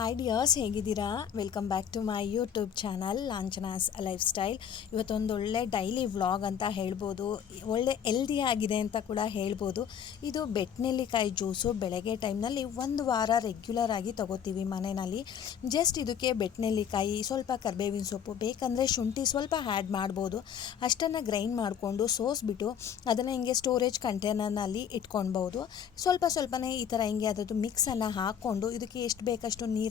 Hi dears, ಹೇಗಿದ್ದೀರಾ? Welcome back to my YouTube channel Lanchana's lifestyle. ಇವತ್ತೊಂದು ಒಳ್ಳೆ daily vlog ಅಂತ ಹೇಳ್ಬೋದು, ಒಳ್ಳೆ ಹೆಲ್ದಿ ಆಗಿದೆ ಅಂತ ಕೂಡ ಹೇಳ್ಬೋದು. ಇದು ಬೆಟ್ನೆಲ್ಲಿಕಾಯಿ ಜ್ಯೂಸು ಬೆಳಗ್ಗೆ ಟೈಮ್ನಲ್ಲಿ ಒಂದು ವಾರ ರೆಗ್ಯುಲರ್ ಆಗಿ ತೊಗೋತೀವಿ ಮನೆಯಲ್ಲಿ. ಜಸ್ಟ್ ಇದಕ್ಕೆ ಬೆಟ್ನೆಲ್ಲಿಕಾಯಿ, ಸ್ವಲ್ಪ ಕರಿಬೇವಿನ ಸೊಪ್ಪು, ಬೇಕಂದರೆ ಶುಂಠಿ ಸ್ವಲ್ಪ ಆ್ಯಡ್ ಮಾಡ್ಬೋದು. ಅಷ್ಟನ್ನು ಗ್ರೈಂಡ್ ಮಾಡಿಕೊಂಡು ಸೋಸ್ಬಿಟ್ಟು ಅದನ್ನು ಹಿಂಗೆ ಸ್ಟೋರೇಜ್ ಕಂಟೈನರ್ನಲ್ಲಿ ಇಟ್ಕೊಳ್ಬೋದು. ಸ್ವಲ್ಪನೇ ಈ ಥರ ಹಿಂಗೆ ಅದರದ್ದು ಮಿಕ್ಸನ್ನು ಹಾಕ್ಕೊಂಡು ಇದಕ್ಕೆ ಎಷ್ಟು ಬೇಕಷ್ಟು ನೀರನ್ನು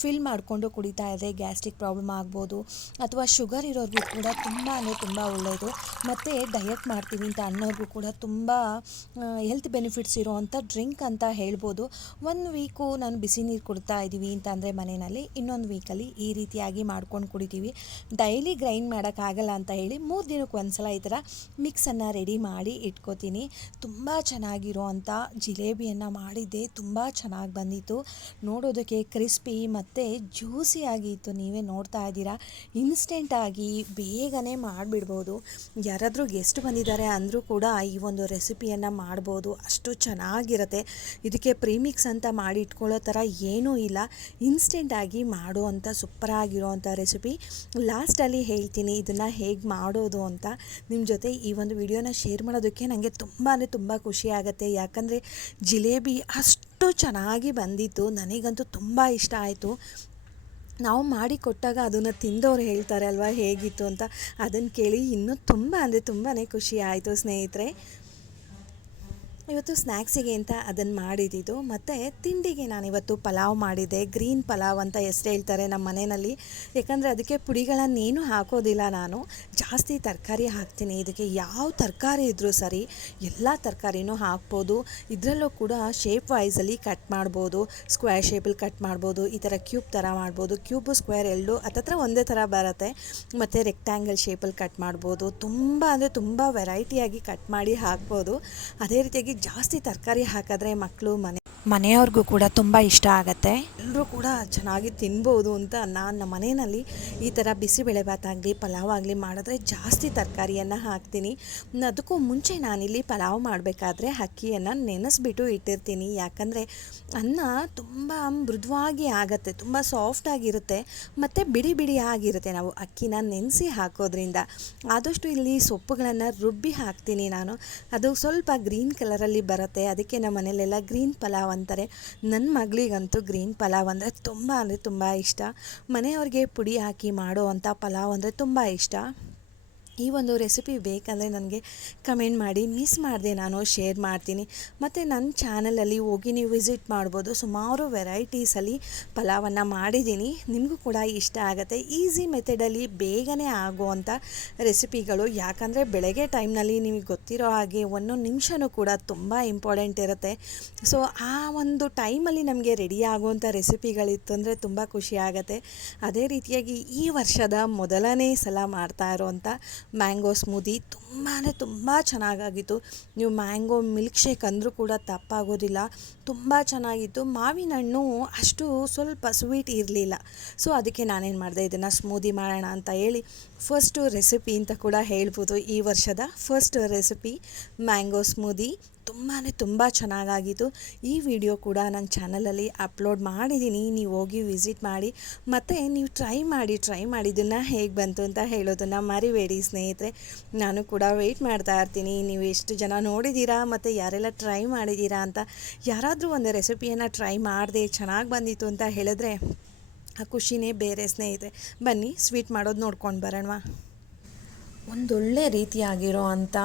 ಫಿಲ್ ಮಾಡಿಕೊಂಡು ಕುಡಿತಾ ಇದ್ದರೆ ಗ್ಯಾಸ್ಟ್ರಿಕ್ ಪ್ರಾಬ್ಲಮ್ ಆಗ್ಬೋದು, ಅಥವಾ ಶುಗರ್ ಇರೋರಿಗೂ ಕೂಡ ತುಂಬ ಒಳ್ಳೆಯದು. ಮತ್ತು ಡಯಟ್ ಮಾಡ್ತೀವಿ ಅಂತ ಅನ್ನೋರಿಗೂ ಕೂಡ ತುಂಬ ಹೆಲ್ತ್ ಬೆನಿಫಿಟ್ಸ್ ಇರೋವಂಥ ಡ್ರಿಂಕ್ ಅಂತ ಹೇಳ್ಬೋದು. 1 ವೀಕು ನಾನು ಬಿಸಿ ನೀರು ಕುಡ್ತಾ ಇದ್ದೀವಿ ಅಂತ ಅಂದರೆ ಮನೆಯಲ್ಲಿ, ಇನ್ನೊಂದು ವೀಕಲ್ಲಿ ಈ ರೀತಿಯಾಗಿ ಮಾಡ್ಕೊಂಡು ಕುಡಿತೀವಿ. ಡೈಲಿ ಗ್ರೈಂಡ್ ಮಾಡೋಕ್ಕಾಗಲ್ಲ ಅಂತ ಹೇಳಿ 3 ದಿನಕ್ಕೆ ಒಂದ್ಸಲ ಈ ಥರ ಮಿಕ್ಸನ್ನು ರೆಡಿ ಮಾಡಿ ಇಟ್ಕೋತೀನಿ. ತುಂಬ ಚೆನ್ನಾಗಿರೋ ಅಂಥ ಜಿಲೇಬಿಯನ್ನು ಮಾಡಿದ್ದೆ, ತುಂಬ ಚೆನ್ನಾಗಿ ಬಂದಿತ್ತು. ನೋಡೋದಕ್ಕೆ ಕ್ರಿಸ್ಪಿ ಮತ್ತು ಜ್ಯೂಸಿಯಾಗಿತ್ತು. ನೀವೇ ನೋಡ್ತಾ ಇದ್ದೀರಾ. ಇನ್ಸ್ಟೆಂಟಾಗಿ ಬೇಗನೆ ಮಾಡಿಬಿಡ್ಬೋದು. ಯಾರಾದರೂ ಗೆಸ್ಟ್ ಬಂದಿದ್ದಾರೆ ಅಂದರೂ ಕೂಡ ಈ ಒಂದು ರೆಸಿಪಿಯನ್ನು ಮಾಡ್ಬೋದು, ಅಷ್ಟು ಚೆನ್ನಾಗಿರುತ್ತೆ. ಇದಕ್ಕೆ ಪ್ರೀಮಿಕ್ಸ್ ಅಂತ ಮಾಡಿ ಇಟ್ಕೊಳ್ಳೋ ಥರ ಏನೂ ಇಲ್ಲ. ಇನ್ಸ್ಟೆಂಟಾಗಿ ಮಾಡೋ ಅಂಥ ಸೂಪರಾಗಿರೋ ಅಂಥ ರೆಸಿಪಿ. ಲಾಸ್ಟಲ್ಲಿ ಹೇಳ್ತೀನಿ ಇದನ್ನು ಹೇಗೆ ಮಾಡೋದು ಅಂತ. ನಿಮ್ಮ ಜೊತೆ ಈ ಒಂದು ವಿಡಿಯೋನ ಶೇರ್ ಮಾಡೋದಕ್ಕೆ ನನಗೆ ತುಂಬ ಖುಷಿ ಆಗುತ್ತೆ. ಯಾಕಂದರೆ ಜಿಲೇಬಿ ಅಷ್ಟು ಚೆನ್ನಾಗಿ ಬಂದಿತ್ತು, ನನಗಂತೂ ತುಂಬ ಇಷ್ಟ ಆಯಿತು. ನಾವು ಮಾಡಿ ಕೊಟ್ಟಾಗ ಅದನ್ನು ತಿಂದವ್ರು ಹೇಳ್ತಾರೆ ಅಲ್ವಾ ಹೇಗಿತ್ತು ಅಂತ, ಅದನ್ನು ಕೇಳಿ ಇನ್ನೂ ತುಂಬಾ ಖುಷಿ ಆಯಿತು ಸ್ನೇಹಿತರೆ. ಇವತ್ತು ಸ್ನ್ಯಾಕ್ಸಿಗೆ ಅಂತ ಅದನ್ನು ಮಾಡಿದ್ದು. ಮತ್ತು ತಿಂಡಿಗೆ ನಾನಿವತ್ತು ಪಲಾವ್ ಮಾಡಿದ್ದೆ. ಗ್ರೀನ್ ಪಲಾವ್ ಅಂತ ಹೆಸ್ರು ಹೇಳ್ತಾರೆ ನಮ್ಮ ಮನೆಯಲ್ಲಿ. ಯಾಕಂದರೆ ಅದಕ್ಕೆ ಪುಡಿಗಳನ್ನೇನು ಹಾಕೋದಿಲ್ಲ, ನಾನು ಜಾಸ್ತಿ ತರಕಾರಿ ಹಾಕ್ತೀನಿ. ಇದಕ್ಕೆ ಯಾವ ತರಕಾರಿ ಇದ್ದರೂ ಸರಿ, ಎಲ್ಲ ತರಕಾರಿನೂ ಹಾಕ್ಬೋದು. ಇದರಲ್ಲೂ ಕೂಡ ಶೇಪ್ ವೈಸಲ್ಲಿ ಕಟ್ ಮಾಡ್ಬೋದು. ಸ್ಕ್ವೇರ್ ಶೇಪಲ್ಲಿ ಕಟ್ ಮಾಡ್ಬೋದು, ಈ ಥರ ಕ್ಯೂಬ್ ಥರ ಮಾಡ್ಬೋದು. ಕ್ಯೂಬು ಸ್ಕ್ವೇರ್ ಎರಡು ಹತ್ತತ್ರ ಒಂದೇ ಥರ ಬರುತ್ತೆ. ಮತ್ತು ರೆಕ್ಟ್ಯಾಂಗಲ್ ಶೇಪಲ್ಲಿ ಕಟ್ ಮಾಡ್ಬೋದು. ತುಂಬ ವೆರೈಟಿಯಾಗಿ ಕಟ್ ಮಾಡಿ ಹಾಕ್ಬೋದು. ಅದೇ ರೀತಿಯಾಗಿ ಜಾಸ್ತಿ ತರಕಾರಿ ಹಾಕಿದ್ರೆ ಮನೆಯವ್ರಿಗೂ ಕೂಡ ತುಂಬ ಇಷ್ಟ ಆಗುತ್ತೆ. ಎಲ್ಲರೂ ಕೂಡ ಚೆನ್ನಾಗಿ ತಿನ್ಬೋದು ಅಂತ ನಾನು ನಮ್ಮ ಮನೆಯಲ್ಲಿ ಈ ಥರ ಬಿಸಿಬೇಳೆಭಾತ್ ಪಲಾವ್ ಆಗಲಿ ಮಾಡಿದ್ರೆ ಜಾಸ್ತಿ ತರಕಾರಿಯನ್ನು ಹಾಕ್ತೀನಿ. ಅದಕ್ಕೂ ಮುಂಚೆ ನಾನಿಲ್ಲಿ ಪಲಾವ್ ಮಾಡಬೇಕಾದ್ರೆ ಅಕ್ಕಿಯನ್ನು ನೆನೆಸ್ಬಿಟ್ಟು ಇಟ್ಟಿರ್ತೀನಿ. ಯಾಕಂದರೆ ಅನ್ನ ತುಂಬ ಮೃದುವಾಗಿ ಆಗುತ್ತೆ, ತುಂಬ ಸಾಫ್ಟಾಗಿರುತ್ತೆ ಮತ್ತು ಬಿಡಿ ಆಗಿರುತ್ತೆ. ನಾವು ಅಕ್ಕಿನ ನೆನೆಸಿ ಹಾಕೋದ್ರಿಂದ ಆದಷ್ಟು ಇಲ್ಲಿ ಸೊಪ್ಪುಗಳನ್ನು ರುಬ್ಬಿ ಹಾಕ್ತೀನಿ ನಾನು. ಅದು ಸ್ವಲ್ಪ ಗ್ರೀನ್ ಕಲರಲ್ಲಿ ಬರುತ್ತೆ, ಅದಕ್ಕೆ ನಮ್ಮ ಮನೆಯಲ್ಲೆಲ್ಲ ಗ್ರೀನ್ ಪಲಾವ್ ಅಂತಾರೆ. ನನ್ನ ಮಗಳಿಗಂತೂ ಗ್ರೀನ್ ಪಲಾವ್ ಅಂದರೆ ತುಂಬ ಇಷ್ಟ. ಮನೆಯವ್ರಿಗೆ ಪುಡಿ ಹಾಕಿ ಮಾಡೋ ಅಂಥ ಪಲಾವ್ ಅಂದರೆ ತುಂಬ ಇಷ್ಟ. ಈ ಒಂದು ರೆಸಿಪಿ ಬೇಕಂದರೆ ನನಗೆ ಕಮೆಂಟ್ ಮಾಡಿ, ಮಿಸ್ ಮಾಡಿದೆ ನಾನು ಶೇರ್ ಮಾಡ್ತೀನಿ. ಮತ್ತು ನನ್ನ ಚಾನಲಲ್ಲಿ ಹೋಗಿ ನೀವು ವಿಸಿಟ್ ಮಾಡ್ಬೋದು. ಸುಮಾರು ವೆರೈಟೀಸಲ್ಲಿ ಪಲಾವನ್ನು ಮಾಡಿದ್ದೀನಿ, ನಿಮಗೂ ಕೂಡ ಇಷ್ಟ ಆಗುತ್ತೆ. ಈಸಿ ಮೆಥಡಲ್ಲಿ ಬೇಗನೆ ಆಗುವಂಥ ರೆಸಿಪಿಗಳು. ಯಾಕಂದರೆ ಬೆಳಗ್ಗೆ ಟೈಮ್ನಲ್ಲಿ ನಿಮಗೆ ಗೊತ್ತಿರೋ ಹಾಗೆ 1 ನಿಮಿಷವೂ ಕೂಡ ತುಂಬ ಇಂಪಾರ್ಟೆಂಟ್ ಇರುತ್ತೆ. ಸೊ ಆ ಒಂದು ಟೈಮಲ್ಲಿ ನಮಗೆ ರೆಡಿ ಆಗುವಂಥ ರೆಸಿಪಿಗಳಿತ್ತು ಅಂದರೆ ತುಂಬ ಖುಷಿ ಆಗುತ್ತೆ. ಅದೇ ರೀತಿಯಾಗಿ ಈ ವರ್ಷದ ಮೊದಲನೇ ಸಲ ಮಾಡ್ತಾ ಇರೋವಂಥ ಮ್ಯಾಂಗೋ ಸ್ಮೂದಿ ತುಂಬ ಚೆನ್ನಾಗಾಗಿತ್ತು. ನೀವು ಮ್ಯಾಂಗೋ ಮಿಲ್ಕ್ ಶೇಕ್ ಅಂದರೂ ಕೂಡ ತಪ್ಪಾಗೋದಿಲ್ಲ, ತುಂಬ ಚೆನ್ನಾಗಿತ್ತು. ಮಾವಿನ ಹಣ್ಣು ಅಷ್ಟು ಸ್ವಲ್ಪ ಸ್ವೀಟ್ ಇರಲಿಲ್ಲ. ಸೊ ಅದಕ್ಕೆ ನಾನೇನು ಮಾಡಿದೆ, ಇದನ್ನು ಸ್ಮೂದಿ ಮಾಡೋಣ ಅಂತ ಹೇಳಿ ಫಸ್ಟು ರೆಸಿಪಿ ಅಂತ ಕೂಡ ಹೇಳ್ಬೋದು. ಈ ವರ್ಷದ ಫಸ್ಟ್ ರೆಸಿಪಿ ಮ್ಯಾಂಗೋ ಸ್ಮೂದಿ ತುಂಬ ಚೆನ್ನಾಗಾಗಿತ್ತು. ಈ ವಿಡಿಯೋ ಕೂಡ ನನ್ನ ಚಾನಲಲ್ಲಿ ಅಪ್ಲೋಡ್ ಮಾಡಿದ್ದೀನಿ, ನೀವು ಹೋಗಿ ವಿಸಿಟ್ ಮಾಡಿ. ಮತ್ತು ನೀವು ಟ್ರೈ ಮಾಡಿ ಇದನ್ನು ಹೇಗೆ ಬಂತು ಅಂತ ಹೇಳೋದನ್ನು ಮರಿಬೇಡಿ ಸ್ನೇಹಿತರೆ. ನಾನು ಕೂಡ ವೆಯ್ಟ್ ಮಾಡ್ತಾ ಇರ್ತೀನಿ, ನೀವು ಎಷ್ಟು ಜನ ನೋಡಿದ್ದೀರಾ ಮತ್ತು ಯಾರೆಲ್ಲ ಟ್ರೈ ಮಾಡಿದ್ದೀರಾ ಅಂತ. ಯಾರಾದರೂ ಒಂದು ರೆಸಿಪಿಯನ್ನು ಟ್ರೈ ಮಾಡಿದೆ ಚೆನ್ನಾಗಿ ಬಂದಿತ್ತು ಅಂತ ಹೇಳಿದ್ರೆ ಆ ಖುಷಿನೇ ಬೇರೆ ಸ್ನೇಹಿತರೆ. ಬನ್ನಿ ಸ್ವೀಟ್ ಮಾಡೋದು ನೋಡ್ಕೊಂಡು ಬರೋಣವಾ. ಒಂದೊಳ್ಳೆ ರೀತಿಯಾಗಿರೋ ಅಂಥ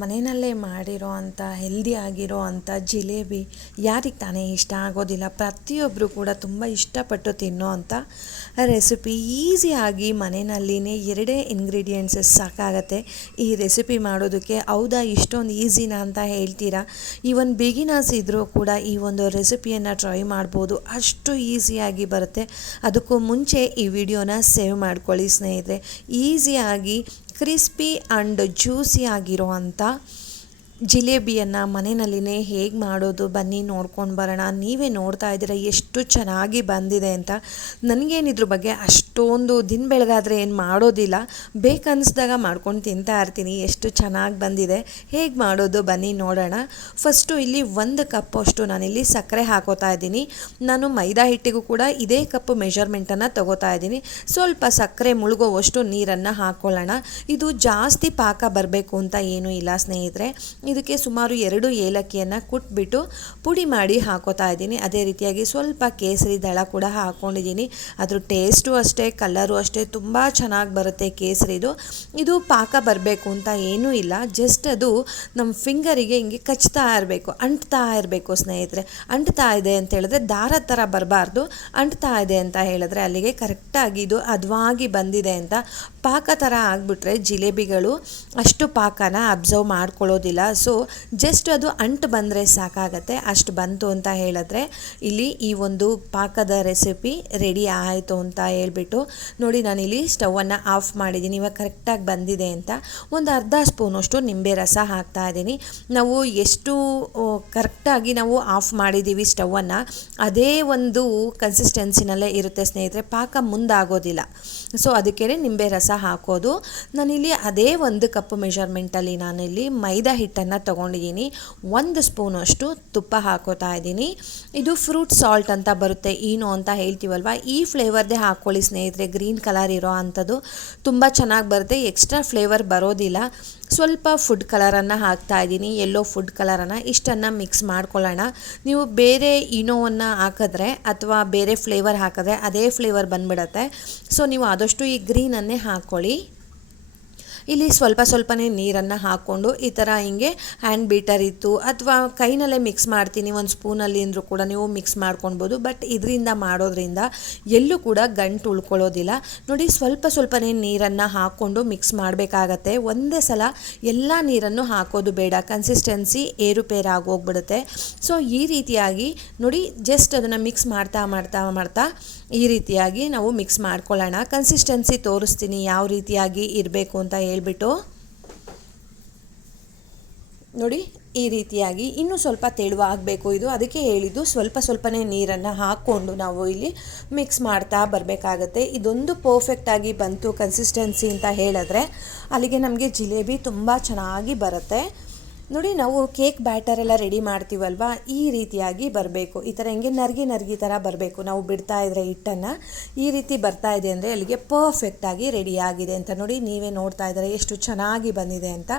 ಮನೆಯಲ್ಲೇ ಮಾಡಿರೋ ಅಂಥ ಹೆಲ್ದಿ ಆಗಿರೋ ಅಂಥ ಜಿಲೇಬಿ ಯಾರಿಗೆ ತಾನೇ ಇಷ್ಟ ಆಗೋದಿಲ್ಲ. ಪ್ರತಿಯೊಬ್ಬರು ಕೂಡ ತುಂಬ ಇಷ್ಟಪಟ್ಟು ತಿನ್ನೋ ಅಂಥ ರೆಸಿಪಿ. ಈಸಿಯಾಗಿ ಮನೆಯಲ್ಲಿನೇ 2 ಇಂಗ್ರೀಡಿಯೆಂಟ್ಸಸ್ ಸಾಕಾಗತ್ತೆ ಈ ರೆಸಿಪಿ ಮಾಡೋದಕ್ಕೆ. ಹೌದಾ, ಇಷ್ಟೊಂದು ಈಸಿನಾ ಅಂತ ಹೇಳ್ತೀರಾ? ಈವನ್ ಬಿಗಿನರ್ಸ್ ಇದ್ದರೂ ಕೂಡ ಈ ಒಂದು ರೆಸಿಪಿಯನ್ನು ಟ್ರೈ ಮಾಡ್ಬೋದು, ಅಷ್ಟು ಈಸಿಯಾಗಿ ಬರುತ್ತೆ. ಅದಕ್ಕೂ ಮುಂಚೆ ಈ ವಿಡಿಯೋನ ಸೇವ್ ಮಾಡ್ಕೊಳ್ಳಿ ಸ್ನೇಹಿತರೆ. ಈಸಿಯಾಗಿ ಕ್ರಿಸ್ಪಿ ಆ್ಯಂಡ್ ಜ್ಯೂಸಿ ಆಗಿರೋ ಅಂಥ ಜಿಲೇಬಿಯನ್ನು ಮನೆಯಲ್ಲಿನೇ ಹೇಗೆ ಮಾಡೋದು ಬನ್ನಿ ನೋಡ್ಕೊಂಡು ಬರೋಣ. ನೀವೇ ನೋಡ್ತಾ ಇದ್ದೀರ ಎಷ್ಟು ಚೆನ್ನಾಗಿ ಬಂದಿದೆ ಅಂತ. ನನಗೇನು ಇದ್ರ ಬಗ್ಗೆ ಅಷ್ಟೊಂದು ದಿನ ಬೆಳಗಾದರೆ ಏನು ಮಾಡೋದಿಲ್ಲ, ಬೇಕನ್ನಿಸ್ದಾಗ ಮಾಡ್ಕೊಂಡು ತಿಂತಾ ಇರ್ತೀನಿ. ಎಷ್ಟು ಚೆನ್ನಾಗಿ ಬಂದಿದೆ, ಹೇಗೆ ಮಾಡೋದು ಬನ್ನಿ ನೋಡೋಣ. ಫಸ್ಟು ಇಲ್ಲಿ 1 ಕಪ್ಪಷ್ಟು ನಾನಿಲ್ಲಿ ಸಕ್ಕರೆ ಹಾಕೋತಾ ಇದ್ದೀನಿ. ನಾನು ಮೈದಾ ಹಿಟ್ಟಿಗೂ ಕೂಡ ಇದೇ ಕಪ್ ಮೆಷರ್ಮೆಂಟನ್ನು ತಗೋತಾ ಇದ್ದೀನಿ. ಸ್ವಲ್ಪ ಸಕ್ಕರೆ ಮುಳುಗೋವಷ್ಟು ನೀರನ್ನು ಹಾಕ್ಕೊಳ್ಳೋಣ. ಇದು ಜಾಸ್ತಿ ಪಾಕ ಬರಬೇಕು ಅಂತ ಏನೂ ಇಲ್ಲ ಸ್ನೇಹಿತರೆ. ಇದಕ್ಕೆ ಸುಮಾರು 2 ಏಲಕ್ಕಿಯನ್ನು ಕುಟ್ಬಿಟ್ಟು ಪುಡಿ ಮಾಡಿ ಹಾಕೋತಾ ಇದ್ದೀನಿ. ಅದೇ ರೀತಿಯಾಗಿ ಸ್ವಲ್ಪ ಕೇಸರಿ ದಳ ಕೂಡ ಹಾಕ್ಕೊಂಡಿದ್ದೀನಿ. ಅದ್ರ ಟೇಸ್ಟು ಅಷ್ಟೇ, ಕಲರು ಅಷ್ಟೇ ತುಂಬ ಚೆನ್ನಾಗಿ ಬರುತ್ತೆ ಕೇಸರಿದು. ಇದು ಪಾಕ ಬರಬೇಕು ಅಂತ ಏನೂ ಇಲ್ಲ, ಜಸ್ಟ್ ಅದು ನಮ್ಮ ಫಿಂಗರಿಗೆ ಹಿಂಗೆ ಕಚ್ತಾ ಇರಬೇಕು, ಅಂಟ್ತಾ ಇರಬೇಕು ಸ್ನೇಹಿತರೆ. ಅಂಟ್ತಾ ಇದೆ ಅಂತ ಹೇಳಿದ್ರೆ ದಾರದ ಥರ ಬರಬಾರ್ದು, ಅಂಟ್ತಾ ಇದೆ ಅಂತ ಹೇಳಿದ್ರೆ ಅಲ್ಲಿಗೆ ಕರೆಕ್ಟಾಗಿ ಇದು ಹದವಾಗಿ ಬಂದಿದೆ ಅಂತ. ಪಾಕ ಥರ ಆಗಿಬಿಟ್ರೆ ಜಿಲೇಬಿಗಳು ಅಷ್ಟು ಪಾಕನ ಅಬ್ಸರ್ವ್ ಮಾಡ್ಕೊಳ್ಳೋದಿಲ್ಲ. ಸೊ ಜಸ್ಟ್ ಅದು ಅಂಟು ಬಂದರೆ ಸಾಕಾಗತ್ತೆ. ಅಷ್ಟು ಬಂತು ಅಂತ ಹೇಳಿದ್ರೆ ಇಲ್ಲಿ ಈ ಒಂದು ಪಾಕದ ರೆಸಿಪಿ ರೆಡಿ ಆಯಿತು ಅಂತ ಹೇಳ್ಬಿಟ್ಟು ನೋಡಿ, ನಾನಿಲ್ಲಿ ಸ್ಟವನ್ನು ಆಫ್ ಮಾಡಿದ್ದೀನಿ. ಇವಾಗ ಕರೆಕ್ಟಾಗಿ ಬಂದಿದೆ ಅಂತ ಒಂದು ಅರ್ಧ ಸ್ಪೂನಷ್ಟು ನಿಂಬೆ ರಸ ಹಾಕ್ತಾ ಇದ್ದೀನಿ. ನಾವು ಎಷ್ಟು ಕರೆಕ್ಟಾಗಿ ನಾವು ಆಫ್ ಮಾಡಿದ್ದೀವಿ ಸ್ಟವನ್ನು, ಅದೇ ಒಂದು ಕನ್ಸಿಸ್ಟೆನ್ಸಿನಲ್ಲೇ ಇರುತ್ತೆ ಸ್ನೇಹಿತರೆ, ಪಾಕ ಮುಂದಾಗೋದಿಲ್ಲ. ಸೊ ಅದಕ್ಕೆ ನಿಂಬೆ ರಸ ಹಾಕೋದು. ನಾನಿಲ್ಲಿ ಅದೇ 1 ಕಪ್ ಮೆಷರ್ಮೆಂಟಲ್ಲಿ ನಾನಿಲ್ಲಿ ಮೈದಾ ಹಿಟ್ಟನ್ನು ತೊಗೊಂಡಿದ್ದೀನಿ. 1 ಸ್ಪೂನಷ್ಟು ತುಪ್ಪ ಹಾಕೋತಾ ಇದ್ದೀನಿ. ಇದು ಫ್ರೂಟ್ ಸಾಲ್ಟ್ ಅಂತ ಬರುತ್ತೆ, ಈನೋ ಅಂತ ಹೇಳ್ತೀವಲ್ವ, ಈ ಫ್ಲೇವರ್ದೇ ಹಾಕ್ಕೊಳ್ಳಿ ಸ್ನೇಹಿತರೆ. ಗ್ರೀನ್ ಕಲರ್ ಇರೋ ಅಂಥದ್ದು ತುಂಬ ಚೆನ್ನಾಗಿ ಬರುತ್ತೆ, ಎಕ್ಸ್ಟ್ರಾ ಫ್ಲೇವರ್ ಬರೋದಿಲ್ಲ. ಸ್ವಲ್ಪ ಫುಡ್ ಕಲರನ್ನು ಹಾಕ್ತಾ ಇದ್ದೀನಿ, ಯೆಲ್ಲೋ ಫುಡ್ ಕಲರನ್ನು. ಇಷ್ಟನ್ನು ಮಿಕ್ಸ್ ಮಾಡ್ಕೊಳ್ಳೋಣ. ನೀವು ಬೇರೆ ಇನೋವನ್ನು ಹಾಕಿದ್ರೆ ಅಥವಾ ಬೇರೆ ಫ್ಲೇವರ್ ಹಾಕಿದ್ರೆ ಅದೇ ಫ್ಲೇವರ್ ಬಂದುಬಿಡತ್ತೆ. ಸೊ ನೀವು ಆದಷ್ಟು ಈ ಗ್ರೀನನ್ನೇ ಹಾಕ್ಕೊಳ್ಳಿ. ಇಲ್ಲಿ ಸ್ವಲ್ಪನೇ ನೀರನ್ನು ಹಾಕ್ಕೊಂಡು ಈ ಥರ ಹಿಂಗೆ ಹ್ಯಾಂಡ್ ಬೀಟರ್ ಇತ್ತು ಅಥವಾ ಕೈನಲ್ಲೇ ಮಿಕ್ಸ್ ಮಾಡ್ತೀನಿ ಒಂದು ಸ್ಪೂನಲ್ಲಿ ಅಂದರೂ ಕೂಡ ನೀವು ಮಿಕ್ಸ್ ಮಾಡ್ಕೊಳ್ಬೋದು. ಬಟ್ ಇದರಿಂದ ಮಾಡೋದ್ರಿಂದ ಎಲ್ಲೂ ಕೂಡ ಗಂಟು ಉಳ್ಕೊಳ್ಳೋದಿಲ್ಲ. ನೋಡಿ, ಸ್ವಲ್ಪನೇ ನೀರನ್ನು ಹಾಕ್ಕೊಂಡು ಮಿಕ್ಸ್ ಮಾಡಬೇಕಾಗತ್ತೆ. ಒಂದೇ ಸಲ ಎಲ್ಲ ನೀರನ್ನು ಹಾಕೋದು ಬೇಡ, ಕನ್ಸಿಸ್ಟೆನ್ಸಿ ಏರುಪೇರಾಗಿ ಹೋಗ್ಬಿಡುತ್ತೆ. ಸೊ ಈ ರೀತಿಯಾಗಿ ನೋಡಿ, ಜಸ್ಟ್ ಅದನ್ನು ಮಿಕ್ಸ್ ಮಾಡ್ತಾ ಈ ರೀತಿಯಾಗಿ ನಾವು ಮಿಕ್ಸ್ ಮಾಡ್ಕೊಳ್ಳೋಣ. ಕನ್ಸಿಸ್ಟೆನ್ಸಿ ತೋರಿಸ್ತೀನಿ ಯಾವ ರೀತಿಯಾಗಿ ಇರಬೇಕು ಅಂತ ಹೇಳ್ಬಿಟ್ಟು. ನೋಡಿ, ಈ ರೀತಿಯಾಗಿ ಇನ್ನೂ ಸ್ವಲ್ಪ ತೆಳುವಾಗಬೇಕು ಇದು, ಅದಕ್ಕೆ ಹೇಳಿದ್ದು ಸ್ವಲ್ಪನೇ ನೀರನ್ನು ಹಾಕ್ಕೊಂಡು ನಾವು ಇಲ್ಲಿ ಮಿಕ್ಸ್ ಮಾಡ್ತಾ ಬರಬೇಕಾಗತ್ತೆ. ಇದೊಂದು ಪರ್ಫೆಕ್ಟಾಗಿ ಬಂತು ಕನ್ಸಿಸ್ಟೆನ್ಸಿ ಅಂತ ಹೇಳಿದ್ರೆ ಅಲ್ಲಿಗೆ ನಮಗೆ ಜಿಲೇಬಿ ತುಂಬ ಚೆನ್ನಾಗಿ ಬರುತ್ತೆ. ನೋಡಿ, ನಾವು ಕೇಕ್ ಬ್ಯಾಟರೆಲ್ಲ ರೆಡಿ ಮಾಡ್ತೀವಲ್ವ, ಈ ರೀತಿಯಾಗಿ ಬರಬೇಕು. ಈ ಥರ ಹಿಂಗೆ ನರ್ಗಿ ಥರ ಬರಬೇಕು. ನಾವು ಬಿಡ್ತಾ ಇದ್ರೆ ಹಿಟ್ಟನ್ನು ಈ ರೀತಿ ಬರ್ತಾ ಇದೆ ಅಂದರೆ ಅಲ್ಲಿಗೆ ಪರ್ಫೆಕ್ಟಾಗಿ ರೆಡಿಯಾಗಿದೆ ಅಂತ. ನೋಡಿ, ನೀವೇ ನೋಡ್ತಾ ಇದ್ದಾರೆ ಎಷ್ಟು ಚೆನ್ನಾಗಿ ಬಂದಿದೆ ಅಂತ.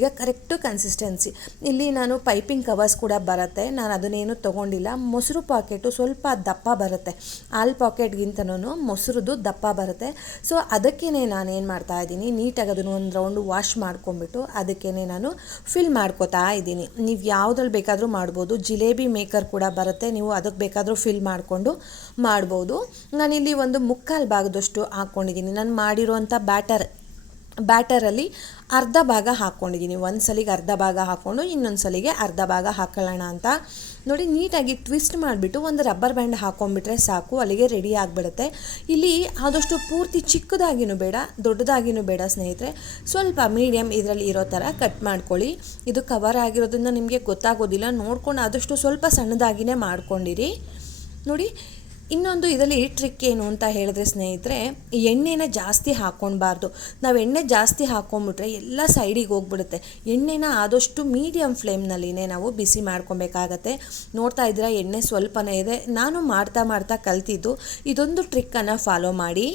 ಈಗ ಕರೆಕ್ಟು ಕನ್ಸಿಸ್ಟೆನ್ಸಿ. ಇಲ್ಲಿ ನಾನು ಪೈಪಿಂಗ್ ಕವರ್ಸ್ ಕೂಡ ಬರುತ್ತೆ, ನಾನು ಅದನ್ನೇನು ತೊಗೊಂಡಿಲ್ಲ. ಮೊಸರು ಪಾಕೆಟು ಸ್ವಲ್ಪ ದಪ್ಪ ಬರುತ್ತೆ, ಹಾಲು ಪಾಕೆಟ್ಗಿಂತನೂ ಮೊಸರುದು ದಪ್ಪ ಬರುತ್ತೆ. ಸೊ ಅದಕ್ಕೇ ನಾನೇನು ಮಾಡ್ತಾ ಇದ್ದೀನಿ, ನೀಟಾಗಿ ಅದನ್ನು ಒಂದು ರೌಂಡು ವಾಶ್ ಮಾಡ್ಕೊಂಡ್ಬಿಟ್ಟು ಅದಕ್ಕೇ ನಾನು ಫಿಲ್ ಮಾಡ್ಕೋತಾ ಇದ್ದೀನಿ. ನೀವು ಯಾವುದ್ರಲ್ಲಿ ಬೇಕಾದರೂ ಮಾಡ್ಬೋದು. ಜಿಲೇಬಿ ಮೇಕರ್ ಕೂಡ ಬರುತ್ತೆ, ನೀವು ಅದಕ್ಕೆ ಬೇಕಾದರೂ ಫಿಲ್ ಮಾಡಿಕೊಂಡು ಮಾಡ್ಬೋದು. ನಾನಿಲ್ಲಿ ಒಂದು 3/4 ಭಾಗದಷ್ಟು ಹಾಕ್ಕೊಂಡಿದ್ದೀನಿ. ನಾನು ಮಾಡಿರುವಂಥ ಬ್ಯಾಟರಲ್ಲಿ ಅರ್ಧ ಭಾಗ ಹಾಕ್ಕೊಂಡಿದ್ದೀನಿ. ಒಂದು ಸಲಿಗೆ ಅರ್ಧ ಭಾಗ ಹಾಕ್ಕೊಂಡು ಇನ್ನೊಂದು ಸಲಿಗೆ ಅರ್ಧ ಭಾಗ ಹಾಕೊಳ್ಳೋಣ ಅಂತ. ನೋಡಿ, ನೀಟಾಗಿ ಟ್ವಿಸ್ಟ್ ಮಾಡಿಬಿಟ್ಟು ಒಂದು ರಬ್ಬರ್ ಬ್ಯಾಂಡ್ ಹಾಕ್ಕೊಂಡ್ಬಿಟ್ರೆ ಸಾಕು, ಅಲ್ಲಿಗೆ ರೆಡಿ ಆಗಿಬಿಡುತ್ತೆ. ಇಲ್ಲಿ ಆದಷ್ಟು ಪೂರ್ತಿ ಚಿಕ್ಕದಾಗಿನೂ ಬೇಡ, ದೊಡ್ಡದಾಗಿನೂ ಬೇಡ ಸ್ನೇಹಿತರೆ, ಸ್ವಲ್ಪ ಮೀಡಿಯಮ್ ಇದರಲ್ಲಿ ಇರೋ ಥರ ಕಟ್ ಮಾಡ್ಕೊಳ್ಳಿ. ಇದು ಕವರ್ ಆಗಿರೋದ್ರಿಂದ ನಿಮಗೆ ಗೊತ್ತಾಗೋದಿಲ್ಲ, ನೋಡ್ಕೊಂಡು ಆದಷ್ಟು ಸ್ವಲ್ಪ ಸಣ್ಣದಾಗಿಯೇ ಮಾಡ್ಕೊಂಡಿರಿ. ನೋಡಿ, ಇನ್ನೊಂದು ಇದರಲ್ಲಿ ಟ್ರಿಕ್ ಏನು ಅಂತ ಹೇಳಿದ್ರೆ ಸ್ನೇಹಿತರೆ, ಎಣ್ಣೆನ ಜಾಸ್ತಿ ಹಾಕ್ಕೊಳ್ಬಾರ್ದು. ನಾವು ಎಣ್ಣೆ ಜಾಸ್ತಿ ಹಾಕ್ಕೊಂಬಿಟ್ರೆ ಎಲ್ಲ ಸೈಡಿಗೆ ಹೋಗ್ಬಿಡುತ್ತೆ. ಎಣ್ಣೆನ ಆದಷ್ಟು ಮೀಡಿಯಮ್ ಫ್ಲೇಮ್ನಲ್ಲಿನೇ ನಾವು ಬಿಸಿ ಮಾಡ್ಕೊಬೇಕಾಗತ್ತೆ. ನೋಡ್ತಾ ಇದ್ದೀರಾ, ಎಣ್ಣೆ ಸ್ವಲ್ಪನೇ ಇದೆ. ನಾನು ಮಾಡ್ತಾ ಕಲ್ತಿದ್ದು. ಇದೊಂದು ಟ್ರಿಕ್ಕನ್ನು ಫಾಲೋ ಮಾಡಿ.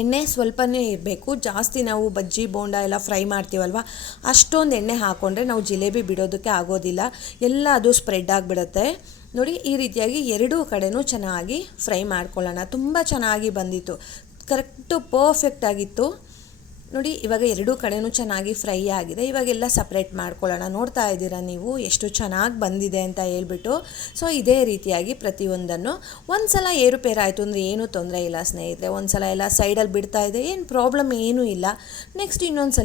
ಎಣ್ಣೆ ಸ್ವಲ್ಪನೇ ಇರಬೇಕು, ಜಾಸ್ತಿ ನಾವು ಬಜ್ಜಿ ಬೋಂಡ ಎಲ್ಲ ಫ್ರೈ ಮಾಡ್ತೀವಲ್ವ, ಅಷ್ಟೊಂದು ಎಣ್ಣೆ ಹಾಕ್ಕೊಂಡ್ರೆ ನಾವು ಜಿಲೇಬಿ ಬಿಡೋದಕ್ಕೆ ಆಗೋದಿಲ್ಲ, ಎಲ್ಲ ಅದು ಸ್ಪ್ರೆಡ್ ಆಗಿಬಿಡುತ್ತೆ. ನೋಡಿ, ಈ ರೀತಿಯಾಗಿ ಎರಡೂ ಕಡೆನೂ ಚೆನ್ನಾಗಿ ಫ್ರೈ ಮಾಡ್ಕೊಳ್ಳೋಣ. ತುಂಬ ಚೆನ್ನಾಗಿ ಬಂದಿತ್ತು, ಕರೆಕ್ಟು ಪರ್ಫೆಕ್ಟ್ ಆಗಿತ್ತು. ನೋಡಿ, ಇವಾಗ ಎರಡೂ ಕಡೆನೂ ಚೆನ್ನಾಗಿ ಫ್ರೈ ಆಗಿದೆ. ಇವಾಗೆಲ್ಲ ಸಪ್ರೇಟ್ ಮಾಡ್ಕೊಳ್ಳೋಣ. ನೋಡ್ತಾ ಇದ್ದೀರಾ ನೀವು ಎಷ್ಟು ಚೆನ್ನಾಗಿ ಬಂದಿದೆ ಅಂತ ಹೇಳ್ಬಿಟ್ಟು. ಸೊ ಇದೇ ರೀತಿಯಾಗಿ ಪ್ರತಿಯೊಂದನ್ನು ಒಂದು ಸಲ ಏರುಪೇರಾಯಿತು ಅಂದರೆ ಏನೂ ತೊಂದರೆ ಇಲ್ಲ ಸ್ನೇಹಿತರೆ. ಒಂದು ಸಲ ಎಲ್ಲ ಸೈಡಲ್ಲಿ ಬಿಡ್ತಾ ಇದೆ, ಏನು ಪ್ರಾಬ್ಲಮ್ ಏನೂ ಇಲ್ಲ. ನೆಕ್ಸ್ಟ್ ಇನ್ನೊಂದು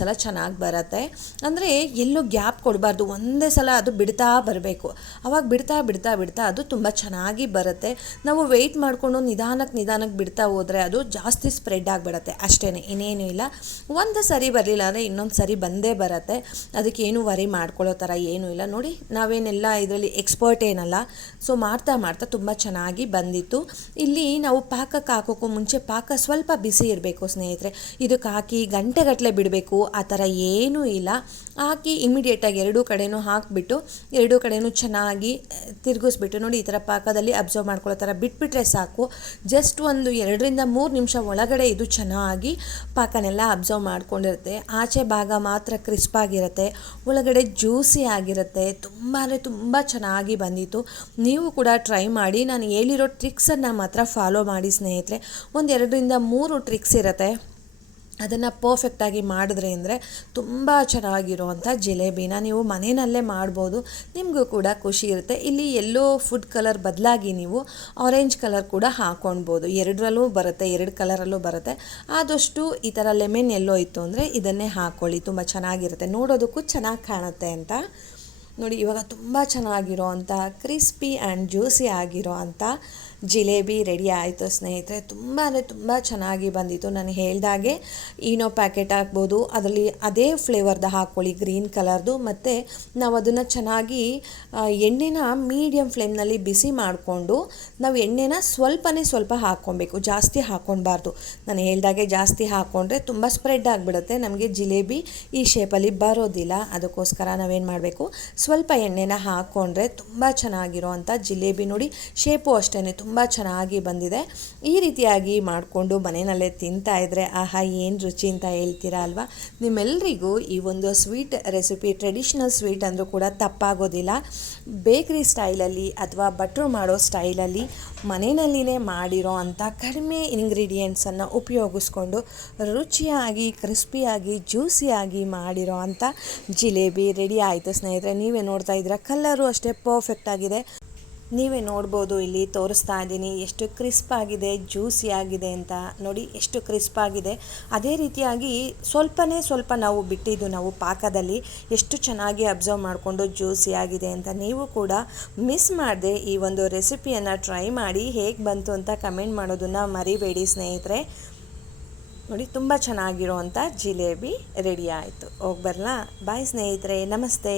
ಸಲ ಚೆನ್ನಾಗಿ ಬರುತ್ತೆ. ಅಂದರೆ ಎಲ್ಲೂ ಗ್ಯಾಪ್ ಕೊಡಬಾರ್ದು, ಒಂದೇ ಸಲ ಅದು ಬಿಡ್ತಾ ಬರಬೇಕು. ಅವಾಗ ಬಿಡ್ತಾ ಅದು ತುಂಬ ಚೆನ್ನಾಗಿ ಬರುತ್ತೆ. ನಾವು ವೆಯ್ಟ್ ಮಾಡಿಕೊಂಡು ನಿಧಾನಕ್ಕೆ ಬಿಡ್ತಾ ಹೋದರೆ ಅದು ಜಾಸ್ತಿ ಸ್ಪ್ರೆಡ್ ಆಗಿಬಿಡುತ್ತೆ, ಅಷ್ಟೇ, ಇನ್ನೇನು ಇಲ್ಲ. ಒಂದು ಸರಿ ಬರಲಿಲ್ಲ ಅಂದರೆ ಇನ್ನೊಂದು ಸರಿ ಬಂದೇ ಬರುತ್ತೆ, ಅದಕ್ಕೇನು ವರಿ ಮಾಡ್ಕೊಳ್ಳೋ ಥರ ಏನೂ ಇಲ್ಲ. ನೋಡಿ ನಾವೇನೆಲ್ಲ ಇದರಲ್ಲಿ ಎಕ್ಸ್ಪರ್ಟ್ ಏನಲ್ಲ, ಸೊ ಮಾಡ್ತಾ ಮಾಡ್ತಾ ತುಂಬ ಚೆನ್ನಾಗಿ ಬಂದಿತ್ತು. ಇಲ್ಲಿ ನಾವು ಪಾಕಕ್ಕೆ ಹಾಕೋಕ್ಕೂ ಮುಂಚೆ ಪಾಕ ಸ್ವಲ್ಪ ಬಿಸಿ ಇರಬೇಕು ಸ್ನೇಹಿತರೆ. ಇದಕ್ಕೆ ಹಾಕಿ ಗಂಟೆಗಟ್ಟಲೆ ಬಿಡಬೇಕು ಆ ಥರ ಏನೂ ಇಲ್ಲ. ಹಾಕಿ ಇಮಿಡಿಯೇಟಾಗಿ ಎರಡೂ ಕಡೆನೂ ಹಾಕಿಬಿಟ್ಟು ಎರಡೂ ಕಡೆನೂ ಚೆನ್ನಾಗಿ ತಿರುಗಿಸ್ಬಿಟ್ಟು ನೋಡಿ ಈ ಥರ ಪಾಕದಲ್ಲಿ ಅಬ್ಸರ್ವ್ ಮಾಡ್ಕೊಳ್ಳೋ ಥರ ಬಿಟ್ಬಿಟ್ರೆ ಸಾಕು. ಜಸ್ಟ್ ಒಂದು 2-3 ನಿಮಿಷ ಒಳಗಡೆ ಇದು ಚೆನ್ನಾಗಿ ಪಾಕನೆಲ್ಲ ಅಬ್ಸರ್ವ್ ಮಾಡ್ಕೊಂಡಿರುತ್ತೆ. ಆಚೆ ಭಾಗ ಮಾತ್ರ ಕ್ರಿಸ್ಪಾಗಿರುತ್ತೆ, ಒಳಗಡೆ ಜ್ಯೂಸಿ ಆಗಿರುತ್ತೆ. ತುಂಬ ಚೆನ್ನಾಗಿ ಬಂದಿತ್ತು. ನೀವು ಕೂಡ ಟ್ರೈ ಮಾಡಿ. ನಾನು ಹೇಳಿರೋ ಟ್ರಿಕ್ಸನ್ನು ಮಾತ್ರ ಫಾಲೋ ಮಾಡಿ ಸ್ನೇಹಿತರೆ. ಒಂದು 2-3 ಟ್ರಿಕ್ಸ್ ಇರುತ್ತೆ, ಅದನ್ನು ಪರ್ಫೆಕ್ಟಾಗಿ ಮಾಡಿದ್ರೆ ಅಂದರೆ ತುಂಬ ಚೆನ್ನಾಗಿರುವಂಥ ಜಿಲೇಬಿನ ನೀವು ಮನೆಯಲ್ಲೇ ಮಾಡ್ಬೋದು. ನಿಮಗೂ ಕೂಡ ಖುಷಿ ಇರುತ್ತೆ. ಇಲ್ಲಿ ಎಲ್ಲೋ ಫುಡ್ ಕಲರ್ ಬದಲಾಗಿ ನೀವು ಆರೆಂಜ್ ಕಲರ್ ಕೂಡ ಹಾಕ್ಕೊಳ್ಬೋದು. ಎರಡರಲ್ಲೂ ಬರುತ್ತೆ, 2 ಕಲರಲ್ಲೂ ಬರುತ್ತೆ. ಆದಷ್ಟು ಈ ಥರ ಲೆಮನ್ ಎಲ್ಲೋ ಇತ್ತು ಅಂದರೆ ಇದನ್ನೇ ಹಾಕ್ಕೊಳ್ಳಿ, ತುಂಬ ಚೆನ್ನಾಗಿರುತ್ತೆ, ನೋಡೋದಕ್ಕೂ ಚೆನ್ನಾಗಿ ಕಾಣುತ್ತೆ ಅಂತ. ನೋಡಿ ಇವಾಗ ತುಂಬ ಚೆನ್ನಾಗಿರೋ ಅಂಥ ಕ್ರಿಸ್ಪಿ ಆ್ಯಂಡ್ ಜ್ಯೂಸಿ ಆಗಿರೋ ಅಂಥ ಜಿಲೇಬಿ ರೆಡಿ ಆಯಿತು ಸ್ನೇಹಿತರೆ. ತುಂಬ ಚೆನ್ನಾಗಿ ಬಂದಿತ್ತು. ನಾನು ಹೇಳ್ದಾಗೆ ಈನೋ ಪ್ಯಾಕೆಟ್ ಹಾಕ್ಬೋದು, ಅದರಲ್ಲಿ ಅದೇ ಫ್ಲೇವರ್ದು ಹಾಕ್ಕೊಳ್ಳಿ, ಗ್ರೀನ್ ಕಲರ್ದು. ಮತ್ತು ನಾವು ಅದನ್ನು ಚೆನ್ನಾಗಿ ಎಣ್ಣೆನ ಮೀಡಿಯಮ್ ಫ್ಲೇಮ್ನಲ್ಲಿ ಬಿಸಿ ಮಾಡಿಕೊಂಡು ನಾವು ಎಣ್ಣೆನ ಸ್ವಲ್ಪ ಹಾಕ್ಕೊಬೇಕು, ಜಾಸ್ತಿ ಹಾಕ್ಕೊಳ್ಬಾರ್ದು. ನಾನು ಹೇಳ್ದಾಗೆ ಜಾಸ್ತಿ ಹಾಕ್ಕೊಂಡ್ರೆ ತುಂಬ ಸ್ಪ್ರೆಡ್ ಆಗಿಬಿಡುತ್ತೆ, ನಮಗೆ ಜಿಲೇಬಿ ಈ ಶೇಪಲ್ಲಿ ಬರೋದಿಲ್ಲ. ಅದಕ್ಕೋಸ್ಕರ ನಾವೇನು ಮಾಡಬೇಕು, ಸ್ವಲ್ಪ ಎಣ್ಣೆನ ಹಾಕ್ಕೊಂಡ್ರೆ ತುಂಬ ಚೆನ್ನಾಗಿರೋ ಅಂಥ ಜಿಲೇಬಿ. ನೋಡಿ ಶೇಪು ಅಷ್ಟೇ ತುಂಬ ಚೆನ್ನಾಗಿ ಬಂದಿದೆ. ಈ ರೀತಿಯಾಗಿ ಮಾಡಿಕೊಂಡು ಮನೆಯಲ್ಲೇ ತಿಂತಾಯಿದ್ರೆ ಆಹಾ ಏನು ರುಚಿ ಅಂತ ಹೇಳ್ತೀರಾ ಅಲ್ವಾ. ನಿಮ್ಮೆಲ್ಲರಿಗೂ ಈ ಒಂದು ಸ್ವೀಟ್ ರೆಸಿಪಿ, ಟ್ರೆಡಿಷ್ನಲ್ ಸ್ವೀಟ್ ಅಂದರೂ ಕೂಡ ತಪ್ಪಾಗೋದಿಲ್ಲ. ಬೇಕ್ರಿ ಸ್ಟೈಲಲ್ಲಿ ಅಥವಾ ಭಟ್ರು ಮಾಡೋ ಸ್ಟೈಲಲ್ಲಿ ಮನೆಯಲ್ಲಿನೇ ಮಾಡಿರೋ ಅಂಥ ಕಡಿಮೆ ಇಂಗ್ರೀಡಿಯೆಂಟ್ಸನ್ನು ಉಪಯೋಗಿಸ್ಕೊಂಡು ರುಚಿಯಾಗಿ ಕ್ರಿಸ್ಪಿಯಾಗಿ ಜ್ಯೂಸಿಯಾಗಿ ಮಾಡಿರೋ ಅಂಥ ಜಿಲೇಬಿ ರೆಡಿ ಆಯಿತು ಸ್ನೇಹಿತರೆ. ನೀವೇ ನೋಡ್ತಾ ಇದ್ದೀರಾ, ಕಲರು ಅಷ್ಟೇ ಪರ್ಫೆಕ್ಟ್ ಆಗಿದೆ. ನೀವೇ ನೋಡ್ಬೋದು, ಇಲ್ಲಿ ತೋರಿಸ್ತಾ ಇದ್ದೀನಿ ಎಷ್ಟು ಕ್ರಿಸ್ಪ್ ಆಗಿದೆ, ಜ್ಯೂಸಿ ಆಗಿದೆ ಅಂತ. ನೋಡಿ ಎಷ್ಟು ಕ್ರಿಸ್ಪ್ ಆಗಿದೆ. ಅದೇ ರೀತಿಯಾಗಿ ಸ್ವಲ್ಪ ನಾವು ಬಿಟ್ಟಿದ್ದು ನಾವು ಪಾಕದಲ್ಲಿ ಎಷ್ಟು ಚೆನ್ನಾಗಿ ಅಬ್ಸರ್ವ್ ಮಾಡಿಕೊಂಡು ಜ್ಯೂಸಿ ಆಗಿದೆ ಅಂತ. ನೀವು ಕೂಡ ಮಿಸ್ ಮಾಡದೆ ಈ ಒಂದು ರೆಸಿಪಿಯನ್ನು ಟ್ರೈ ಮಾಡಿ, ಹೇಗೆ ಬಂತು ಅಂತ ಕಮೆಂಟ್ ಮಾಡೋದನ್ನು ಮರಿಬೇಡಿ ಸ್ನೇಹಿತರೆ. ನೋಡಿ ತುಂಬ ಚೆನ್ನಾಗಿರೋ ಅಂಥ ಜಿಲೇಬಿ ರೆಡಿ ಆಯಿತು. ಹೋಗಿ ಬರಲಾ? ಬಾಯ್ ಸ್ನೇಹಿತರೆ, ನಮಸ್ತೆ.